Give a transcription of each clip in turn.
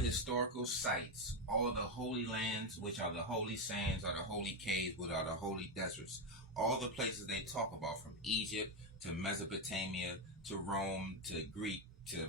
historical sites, all the holy lands, which are the holy sands, are the holy caves, which are the holy deserts, all the places they talk about, from Egypt to Mesopotamia to Rome to Greek to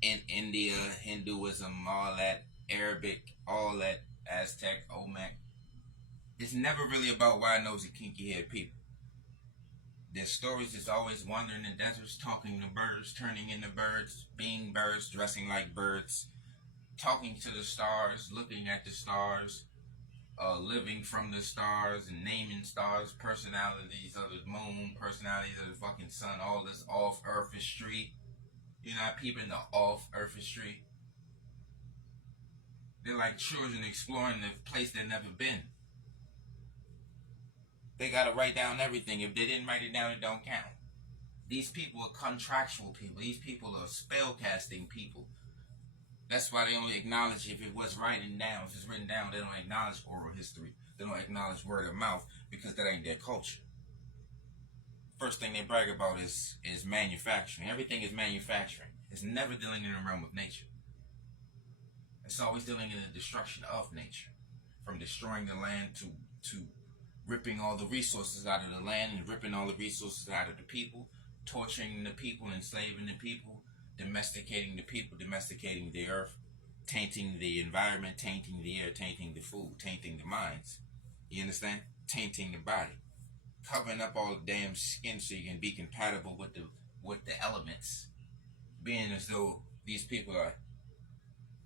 in India, Hinduism, all that, Arabic, all that, Aztec, Olmec. It's never really about wide nosed kinky haired people. Their stories is always wandering in deserts, talking to birds, turning into birds, being birds, dressing like birds, talking to the stars, looking at the stars, living from the stars and naming stars, personalities of the moon, personalities of the fucking sun, all this off earth history. You're not peeping the off earth history. They're like children exploring the place they've never been. They gotta write down everything. If they didn't write it down, it don't count. These people are contractual people. These people are spell casting people. That's why they only acknowledge if it was written down. If it's written down, they don't acknowledge oral history. They don't acknowledge word of mouth because that ain't their culture. First thing they brag about is manufacturing. Everything is manufacturing. It's never dealing in the realm of nature. It's always dealing in the destruction of nature. From destroying the land to ripping all the resources out of the land and ripping all the resources out of the people, torturing the people, enslaving the people, domesticating the people, domesticating the earth, tainting the environment, tainting the air, tainting the food, tainting the minds. You understand? Tainting the body. Covering up all the damn skin so you can be compatible with the elements. Being as though these people are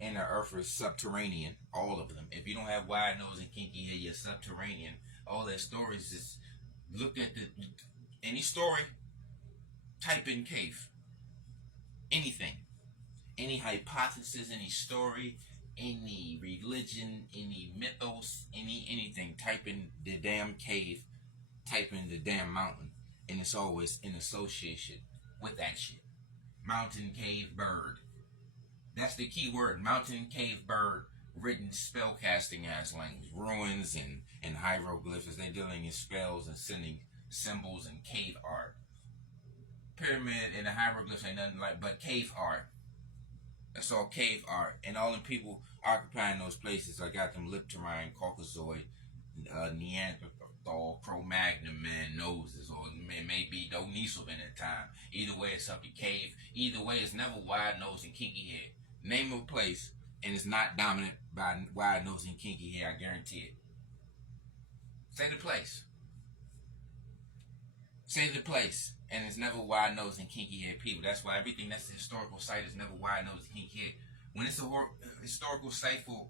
in the earth is subterranean, all of them. If you don't have wide nose and kinky hair, you're subterranean. All their stories is look at any story, type in cave. Anything. Any hypothesis, any story, any religion, any mythos, anything. Type in the damn cave, type in the damn mountain, and it's always in association with that shit. Mountain cave bird. That's the key word. Mountain cave bird. Written spellcasting ass language. Ruins and hieroglyphs. They're dealing in spells and sending symbols and cave art. Pyramid and the hieroglyphs ain't nothing like but cave art. That's all cave art. And all the people occupying those places, I got them Lipterine, Caucasoid, Neanderthal, Cro-Magnon man noses, or it may be Donisovan at the time. Either way, it's up your cave. Either way, it's never wide nose and kinky hair. Name of a place, and it's not dominant by wide nose and kinky hair. I guarantee it. Say the place. Say the place. And it's never wide nose and kinky hair people. That's why everything that's a historical site is never wide nose and kinky hair. When it's a historical site for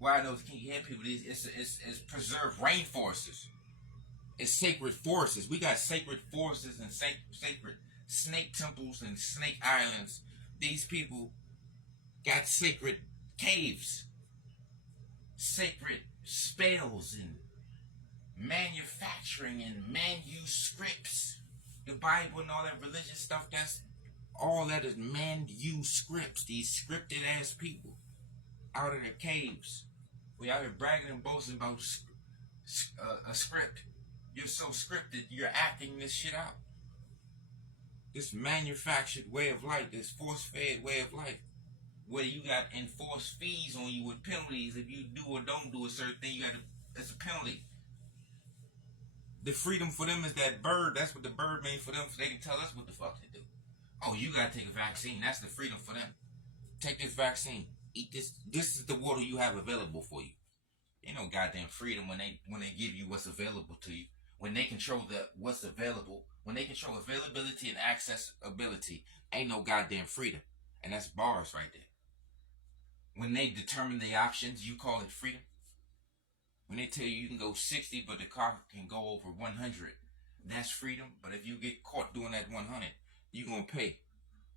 wide nose and kinky hair people, it's preserved rainforests. It's sacred forests. We got sacred forests and sacred snake temples and snake islands. These people got sacred caves, sacred spells, and manufacturing and manuscripts. The Bible and all that religious stuff, that's all that is manuscripts. These scripted ass people out of their caves. We out here bragging and boasting about a script. You're so scripted, you're acting this shit out. This manufactured way of life, this force-fed way of life, where you got enforced fees on you with penalties if you do or don't do a certain thing. It's a penalty. The freedom for them is that bird. That's what the bird made for them. So they can tell us what the fuck to do. Oh, you gotta take a vaccine. That's the freedom for them. Take this vaccine. Eat this. This is the water you have available for you. Ain't no goddamn freedom when they give you what's available to you. When they control what's available. When they control availability and accessibility, ain't no goddamn freedom. And that's bars right there. When they determine the options, you call it freedom. When they tell you can go 60, but the car can go over 100, that's freedom. But if you get caught doing that 100, you're going to pay.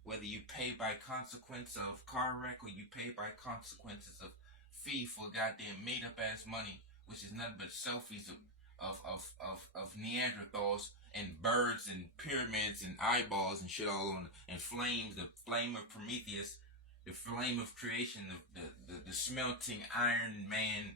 Whether you pay by consequence of car wreck or you pay by consequences of fee for goddamn made up ass money, which is nothing but selfies of Neanderthals and birds and pyramids and eyeballs and shit all on, and flames, the flame of Prometheus, the flame of creation, the smelting iron man,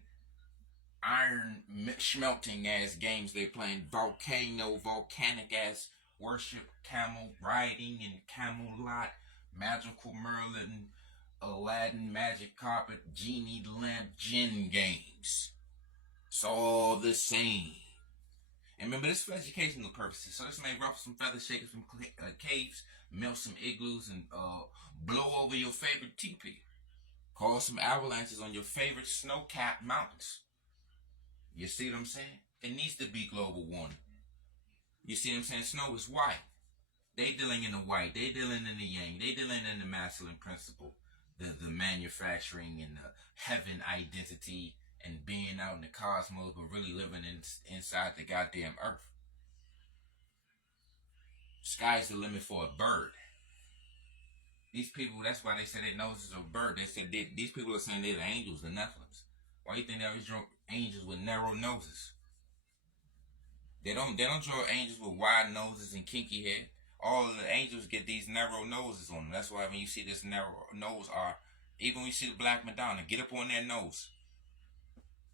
iron smelting ass games they playing, volcanic ass worship, camel riding and Camelot, magical Merlin, Aladdin, magic carpet, genie lamp, gin games. It's all the same. And remember, this for educational purposes. So this may ruffle some feathers, shake some caves, melt some igloos, and blow over your favorite teepee. Cause some avalanches on your favorite snow-capped mountains. You see what I'm saying? It needs to be global warming. You see what I'm saying? Snow is white. They dealing in the white. They dealing in the yang. They dealing in the masculine principle. The manufacturing and the heaven identity and being out in the cosmos, but really living inside the goddamn earth. Sky's the limit for a bird. These people, that's why they say their noses are a bird. They said these people are saying they're the angels, the Nephilims. Why do you think they always draw angels with narrow noses? They don't draw angels with wide noses and kinky hair. All of the angels get these narrow noses on them. That's why when you see this narrow nose, even when you see the Black Madonna, get up on their nose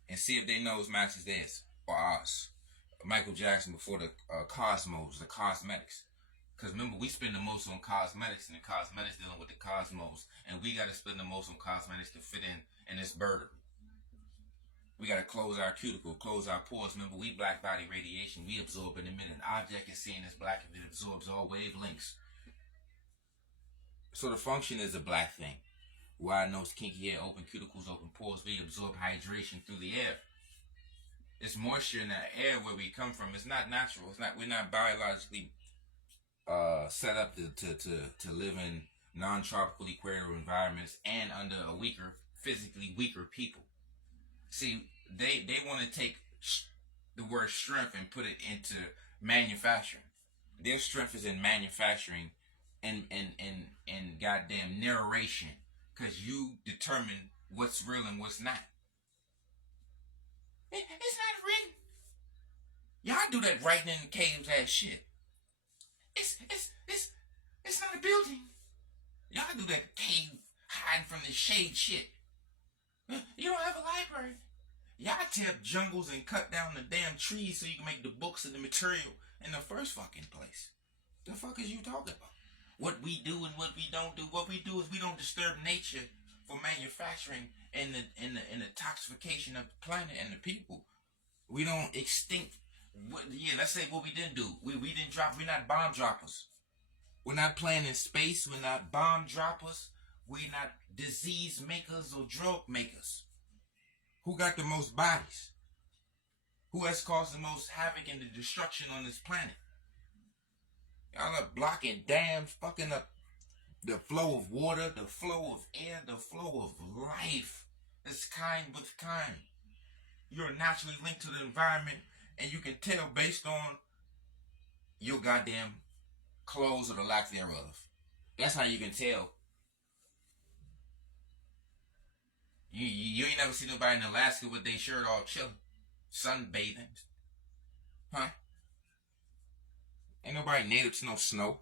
and see if their nose matches theirs or ours. Michael Jackson before the cosmos, the cosmetics. Because remember, we spend the most on cosmetics, and the cosmetics dealing with the cosmos. And we got to spend the most on cosmetics to fit in this burden. We got to close our cuticle, close our pores. Remember, we black body radiation. We absorb and emit. An object is seen as black if it absorbs all wavelengths. So the function is a black thing. Wide nose, kinky hair, open cuticles, open pores. We absorb hydration through the air. It's moisture in that air where we come from. It's not natural. We're not biologically set up to live in non-tropical equatorial environments and under physically weaker people. See, they want to take the word strength and put it into manufacturing. Their strength is in manufacturing and goddamn narration, because you determine what's real and what's not. It's not written. Y'all do that writing in caves ass shit. It's not a building. Y'all do that cave hiding from the shade shit. You don't have a library. Y'all tear up jungles and cut down the damn trees so you can make the books and the material in the first fucking place. The fuck is you talking about? What we do and what we don't do. What we do is we don't disturb nature for manufacturing and the toxification of the planet and the people. We don't extinct. Let's say what we didn't do. We didn't drop. We're not bomb droppers. We're not playing in space. We're not bomb droppers. We're not disease makers or drug makers. Who got the most bodies? Who has caused the most havoc and the destruction on this planet? Y'all are blocking dams, fucking up the flow of water, the flow of air, the flow of life. It's kind with kind. You're naturally linked to the environment, and you can tell based on your goddamn clothes or the lack thereof. That's how you can tell. You ain't never seen nobody in Alaska with their shirt all chilling, sunbathing. Huh? Ain't nobody native to no snow.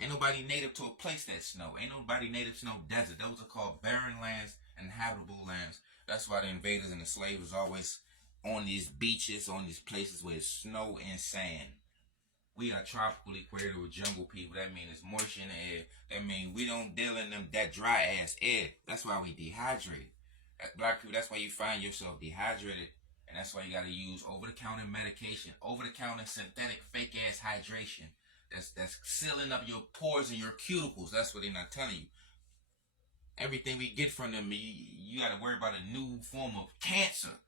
Ain't nobody native to a place that's snow. Ain't nobody native to no desert. Those are called barren lands and habitable lands. That's why the invaders and the slaves always on these beaches, on these places where it's snow and sand. We are tropical equatorial jungle people. That means it's moisture in the air. That means we don't deal in that dry ass air. That's why we dehydrated. Black people, that's why you find yourself dehydrated. And that's why you got to use over-the-counter medication, over-the-counter synthetic fake-ass hydration. That's sealing up your pores and your cuticles. That's what they're not telling you. Everything we get from them, you got to worry about a new form of cancer,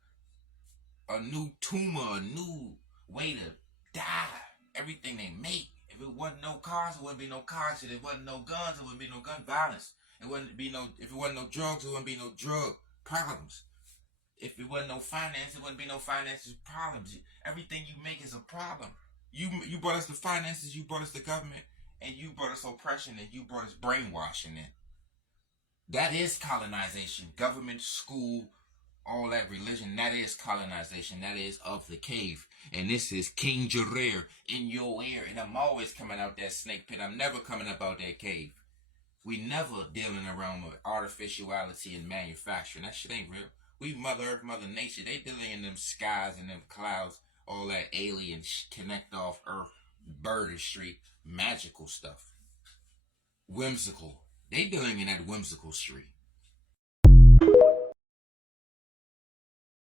a new tumor, a new way to die. Everything they make. If it wasn't no cars, it wouldn't be no car shit. If it wasn't no guns, it wouldn't be no gun violence. If it wasn't no drugs, it wouldn't be no drug problems. If it wasn't no finance, it wouldn't be no finances problems. Everything you make is a problem. You brought us the finances, you brought us the government, and you brought us oppression, and you brought us brainwashing in. That is colonization. Government, school, all that religion, that is colonization. That is of the cave. And this is King Jarir in your ear. And I'm always coming out that snake pit. I'm never coming up out that cave. We never dealing around with artificiality and manufacturing. That shit ain't real. We Mother Earth, Mother Nature. They dealing in them skies and them clouds. All that alien connect off Earth, birdistry, magical stuff. Whimsical. They dealing in that whimsical street.